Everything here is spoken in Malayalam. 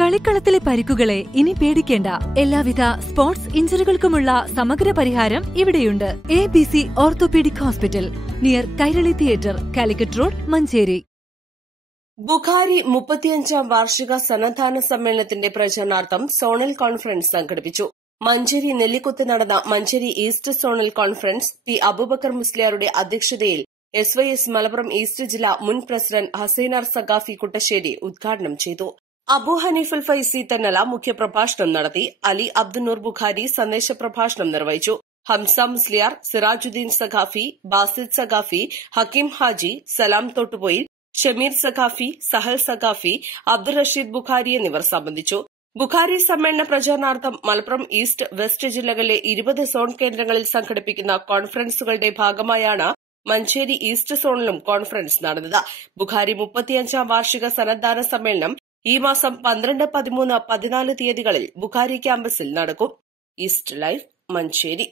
കളിക്കളത്തിലെ പരിക്കുകളെ ഇനി പേടിക്കേണ്ട. എല്ലാവിധ സ്പോർട്സ് ഇഞ്ചുറികൾക്കുമുള്ള സമഗ്ര പരിഹാരം ഇവിടെയുണ്ട്. A B C orthopedic hospital near Kairali theatre Calicut road Manjeri. Bukhari മുപ്പത്തിയഞ്ചാം വാർഷിക സന്നദ്ധാന സമ്മേളനത്തിന്റെ പ്രചരണാർത്ഥം സോണൽ കോൺഫറൻസ് സംഘടിപ്പിച്ചു. മഞ്ചേരി നെല്ലിക്കുത്ത് നടന്ന Manjeri east zonal conference P Abubakar മുസ്ലിയാരുടെ അധ്യക്ഷതയിൽ S Y S Malappuram east ജില്ലാ മുൻ പ്രസിഡന്റ് ഹസൈനാർ സഖാഫി കുട്ടശ്ശേരി ഉദ്ഘാടനം ചെയ്തു. അബു ഹനീഫുൽ ഫൈസി തന്നല മുഖ്യപ്രഭാഷണം നടത്തി അലി അബ്ദുനൂർ ബുഖാരി സന്ദേശ പ്രഭാഷണം നിർവഹിച്ചു. ഹംസ മുസ്ലിയാർ സിറാജുദ്ദീൻ സഖാഫി ബാസിദ് സഖാഫി ഹക്കീം ഹാജി സലാം തൊട്ടുപോയിൽ ഷമീർ സഖാഫി സഹൽ സഖാഫി അബ്ദുൾ റഷീദ് ബുഖാരി എന്നിവർ സംബന്ധിച്ചു. ബുഖാരി സമ്മേളന പ്രചാരണാർത്ഥം മലപ്പുറം ഈസ്റ്റ് വെസ്റ്റ് ജില്ലകളിലെ ഇരുപത് സോൺ കേന്ദ്രങ്ങളിൽ സംഘടിപ്പിക്കുന്ന കോൺഫറൻസുകളുടെ ഭാഗമായാണ് മഞ്ചേരി ഈസ്റ്റ് സോണിലും കോൺഫറൻസ് നടന്നത്. ബുഖാരി മുപ്പത്തിയഞ്ചാം വാർഷിക സന്നദ്ധാന സമ്മേളനം ഈ മാസം പന്ത്രണ്ട് പതിമൂന്ന് പതിനാല് തീയതികളിൽ ബുഖാരി ക്യാമ്പസിൽ നടക്കും. East life Manjeri.